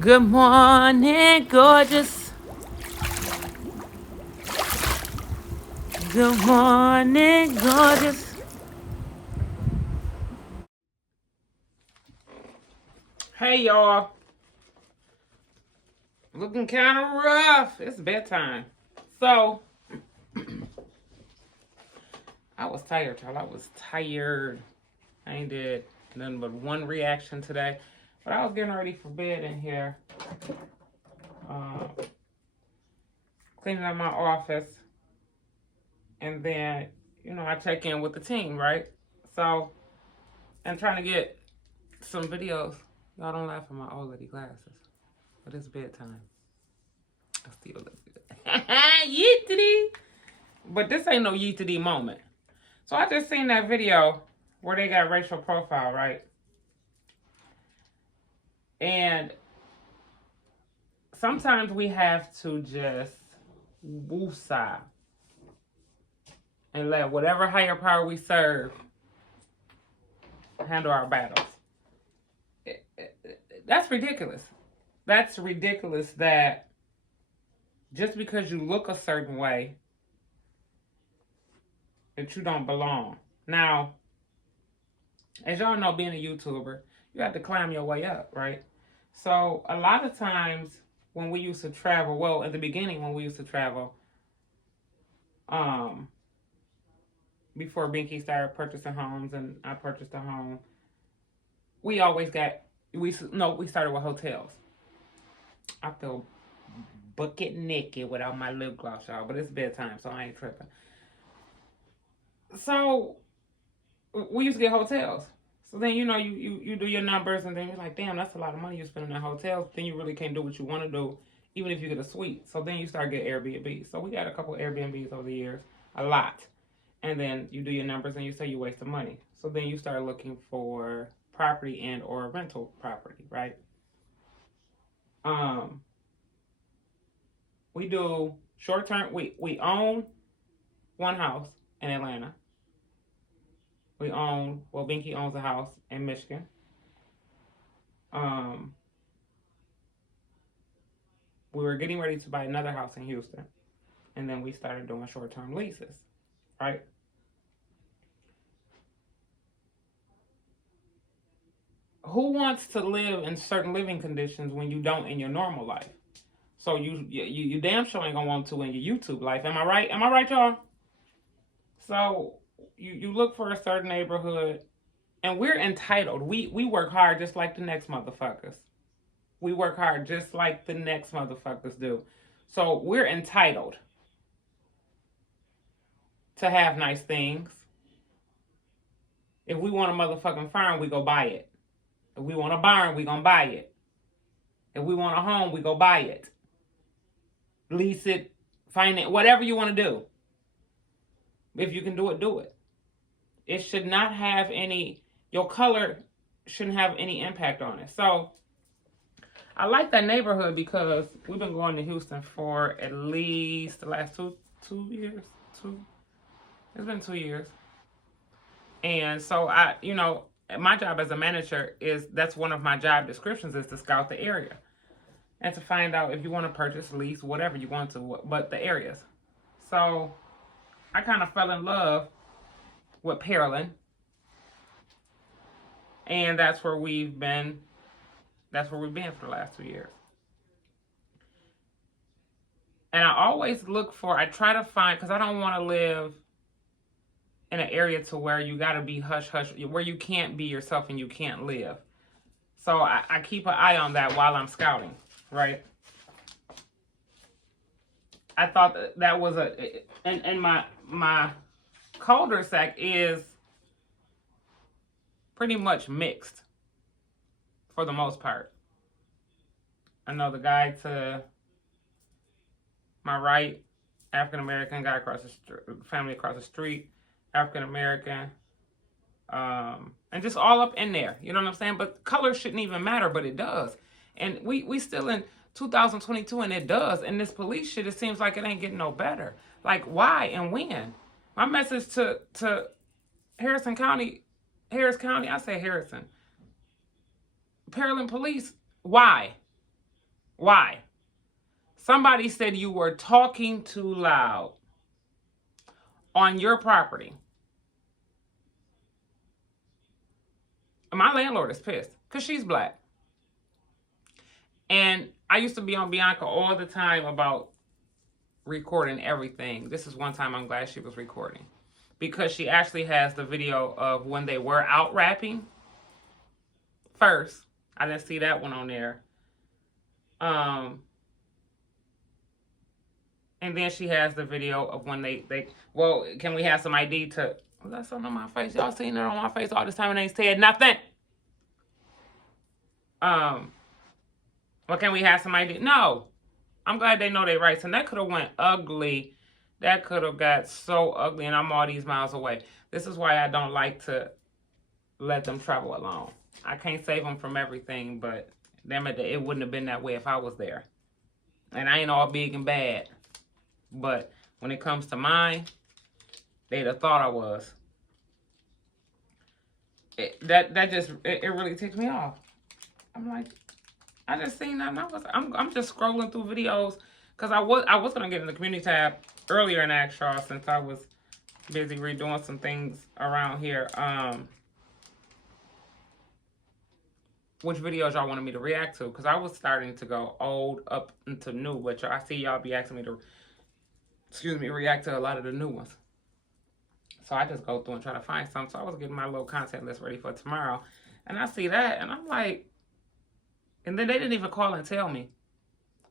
Good morning, gorgeous. Good morning, gorgeous. Hey, y'all. Looking kind of rough. It's bedtime. So, I was tired, y'all. I was tired. I ain't did nothing but one reaction today. But I was getting ready for bed in here. Cleaning up my office. And then, I check in with the team, right? So, I'm trying to get some videos. Y'all don't laugh at my old lady glasses. But it's bedtime. I still look good. Yeetity. But this ain't no yeetity moment. So I just seen that video where they got racial profile, right? And sometimes we have to just woosah and let whatever higher power we serve handle our battles. That's ridiculous. That's ridiculous that just because you look a certain way that you don't belong. Now, as y'all know, being a YouTuber, you have to climb your way up, right? So a lot of times when we used to travel, well, at the beginning when we used to travel, before Binky started purchasing homes and I purchased a home, we always we started with hotels. I feel bucket naked without my lip gloss, y'all, but it's bedtime, so I ain't tripping. So we used to get hotels. So then, you do your numbers and then you're like, damn, that's a lot of money you're spending on hotels. Then you really can't do what you want to do, even if you get a suite. So then you start getting Airbnb. So we got a couple Airbnbs over the years, a lot. And then you do your numbers and you say you wasted money. So then you start looking for property and or rental property, right? We do short term. We own one house in Atlanta. Binky owns a house in Michigan. We were getting ready to buy another house in Houston. And then we started doing short-term leases, right? Who wants to live in certain living conditions when you don't in your normal life? So you damn sure ain't gonna want to in your YouTube life. Am I right? Am I right, y'all? So you look for a certain neighborhood, and we're entitled. We work hard just like the next motherfuckers. We work hard just like the next motherfuckers do. So we're entitled to have nice things. If we want a motherfucking farm, we go buy it. If we want a barn, we gonna buy it. If we want a home, we go buy it. Lease it, finance, whatever you want to do. If you can do it, do it. It should not have your color shouldn't have any impact on it. So I like that neighborhood because we've been going to Houston for at least the last two years. It's been 2 years. And so my job as a manager that's one of my job descriptions is to scout the area and to find out if you want to purchase, lease, whatever you want to, but the areas. So I kind of fell in love with Pearland, and that's where we've been. That's where we've been for the last 2 years. And I always I try to find, because I don't want to live in an area to where you got to be hush hush, where you can't be yourself and you can't live. So I keep an eye on that while I'm scouting, right? I thought that was and my cul-de-sac is pretty much mixed for the most part. I know the guy to my right, African American, guy across the street, family across the street, African American, and just all up in there. You know what I'm saying? But color shouldn't even matter, but it does. And we still in 2022, and it does. And this police shit, it seems like it ain't getting no better. Like, why and when? My message to Harris County, I say Harrison. Pearland Police, why? Why? Somebody said you were talking too loud on your property. My landlord is pissed because she's black. And I used to be on Bianca all the time about recording everything. This is one time I'm glad she was recording, because she actually has the video of when they were out rapping first. I didn't see that one on there. And then she has the video of when they well, can we have some ID to, well, that's something on my face. Y'all seen it on my face all this time and ain't said nothing. Well, can we have some ID? No. I'm glad they know their rights. And that could have went ugly. That could have got so ugly, and I'm all these miles away. This is why I don't like to let them travel alone. I can't save them from everything, but damn it, it wouldn't have been that way if I was there. And I ain't all big and bad. But when it comes to mine, they'd have thought I was. That just really ticked me off. I'm like, I just seen that, and I'm just scrolling through videos, because I was gonna get in the community tab earlier and ask y'all, since I was busy redoing some things around here. Which videos y'all wanted me to react to, because I was starting to go old up into new, but I see y'all be asking me to, react to a lot of the new ones. So I just go through and try to find some. So I was getting my little content list ready for tomorrow, and I see that, and I'm like, and then they didn't even call and tell me,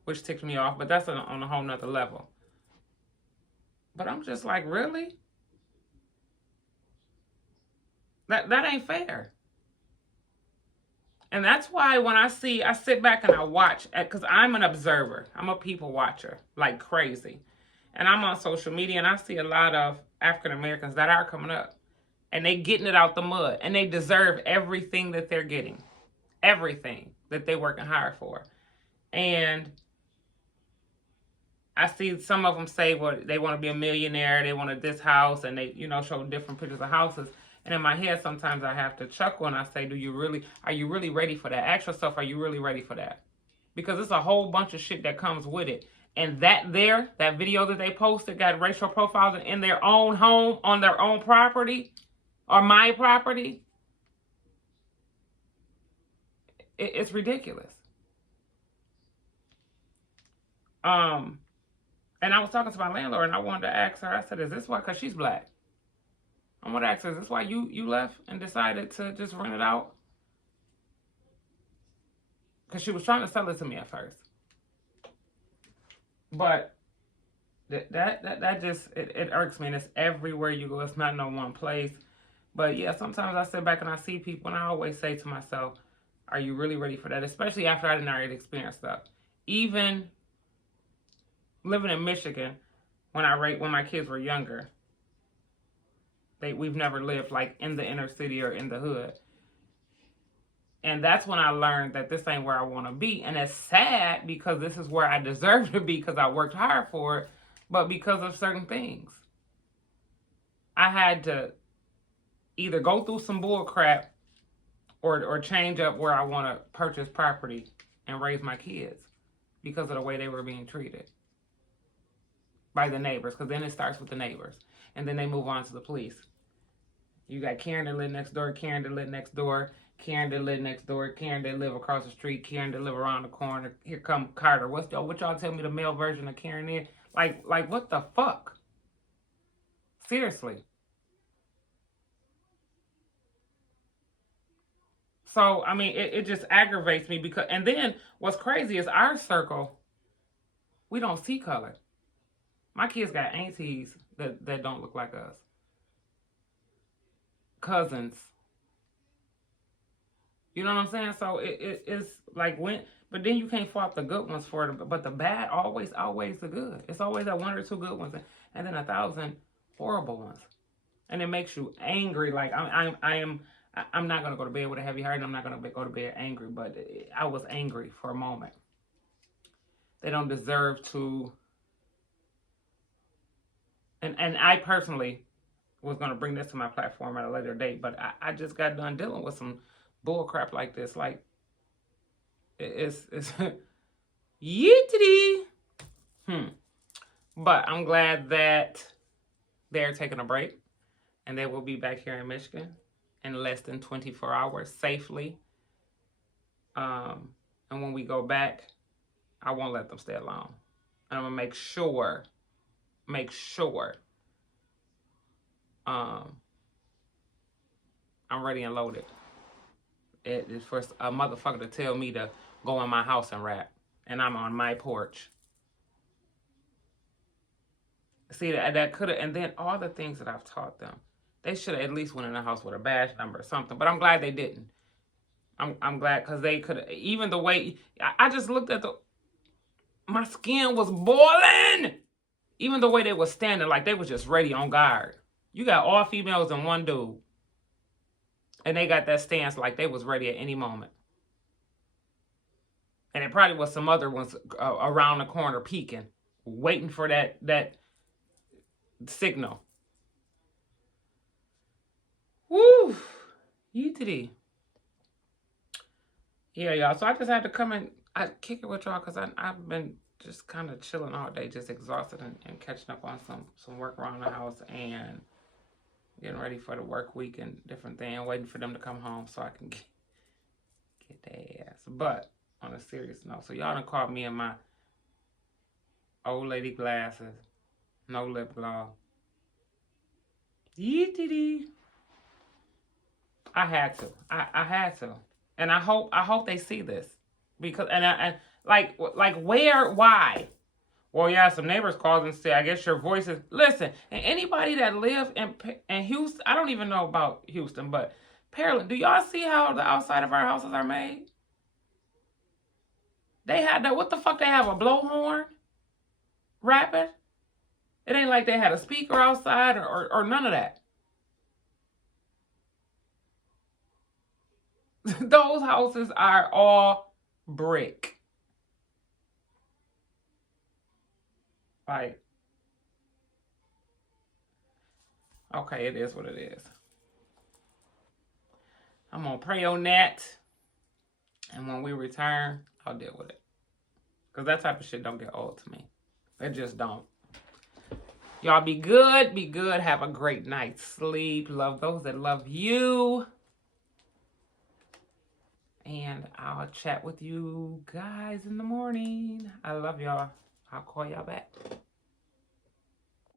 which ticked me off, but that's on a whole nother level. But I'm just like, really? That ain't fair. And that's why when I sit back and I watch, because I'm an observer. I'm a people watcher, like crazy. And I'm on social media, and I see a lot of African Americans that are coming up. And they getting it out the mud. And they deserve everything that they're getting. Everything that they're working hard for. And I see some of them say, well, they want to be a millionaire, they wanted this house, and they, show different pictures of houses. And in my head, sometimes I have to chuckle, and I say, are you really ready for that? Ask yourself, are you really ready for that? Because it's a whole bunch of shit that comes with it. And that video that they posted got racial profiles in their own home, on their own property, or my property. It's ridiculous. And I was talking to my landlord, and I wanted to ask her, I said, is this why? Because she's black. I want to ask her, is this why you left and decided to just rent it out? Because she was trying to sell it to me at first. But that just, it irks me, and it's everywhere you go. It's not no one place. But yeah, sometimes I sit back and I see people, and I always say to myself, are you really ready for that? Especially after I didn't already experience stuff. Even living in Michigan, when my kids were younger, we've never lived like in the inner city or in the hood. And that's when I learned that this ain't where I want to be. And it's sad, because this is where I deserve to be, because I worked hard for it, but because of certain things. I had to either go through some bull crap or change up where I want to purchase property and raise my kids, because of the way they were being treated by the neighbors. Because then it starts with the neighbors, and then they move on to the police. You got Karen that live next door, Karen that live next door, Karen that live next door, Karen that live across the street, Karen that live around the corner. Here come Carter. What y'all tell me the male version of Karen is? Like what the fuck? Seriously. So, I mean, it just aggravates me, because, and then what's crazy is our circle, we don't see color. My kids got aunties that don't look like us. Cousins. You know what I'm saying? So it's like, but then you can't fault the good ones for it, but the bad always the good. It's always that one or two good ones, and then 1,000 horrible ones. And it makes you angry. Like, I'm not going to go to bed with a heavy heart, and I'm not going to go to bed angry, but I was angry for a moment. They don't deserve to. And I personally was going to bring this to my platform at a later date, but I just got done dealing with some bull crap like this. Like, it's Yeetity. But I'm glad that they're taking a break and they will be back here in Michigan in less than 24 hours safely. And when we go back, I won't let them stay alone. And I'm gonna make sure I'm ready and loaded. It is for a motherfucker to tell me to go in my house and rap, and I'm on my porch. See, that could have, and then all the things that I've taught them, they should have at least went in the house with a badge number or something. But I'm glad they didn't. I'm glad, because they could have, even the way I just looked at my skin was boiling. Even the way they were standing, like they was just ready on guard. You got all females and one dude, and they got that stance like they was ready at any moment. And it probably was some other ones around the corner peeking, waiting for that signal. Woo! Yeetity. Yeah, y'all. So I just had to come and kick it with y'all because I've been just kind of chilling all day, just exhausted and catching up on some work around the house and getting ready for the work week and different things, waiting for them to come home so I can get their ass. But on a serious note, so y'all done caught me in my old lady glasses, no lip gloss. Yeetity. I had to. I had to. And I hope they see this. Because and like where, why? Well, yeah, some neighbors called and said, I guess your voice is, listen, and anybody that live in Houston, I don't even know about Houston, but Pearland, do y'all see how the outside of our houses are made? They had that, what the fuck, they have a blowhorn rapping? It ain't like they had a speaker outside or none of that. Those houses are all brick. Like, okay, it is what it is. I'm gonna pray on that, and when we return, I'll deal with it. Because that type of shit don't get old to me. It just don't. Y'all be good, have a great night's sleep. Love those that love you. And I'll chat with you guys in the morning. I love y'all. I'll call y'all back.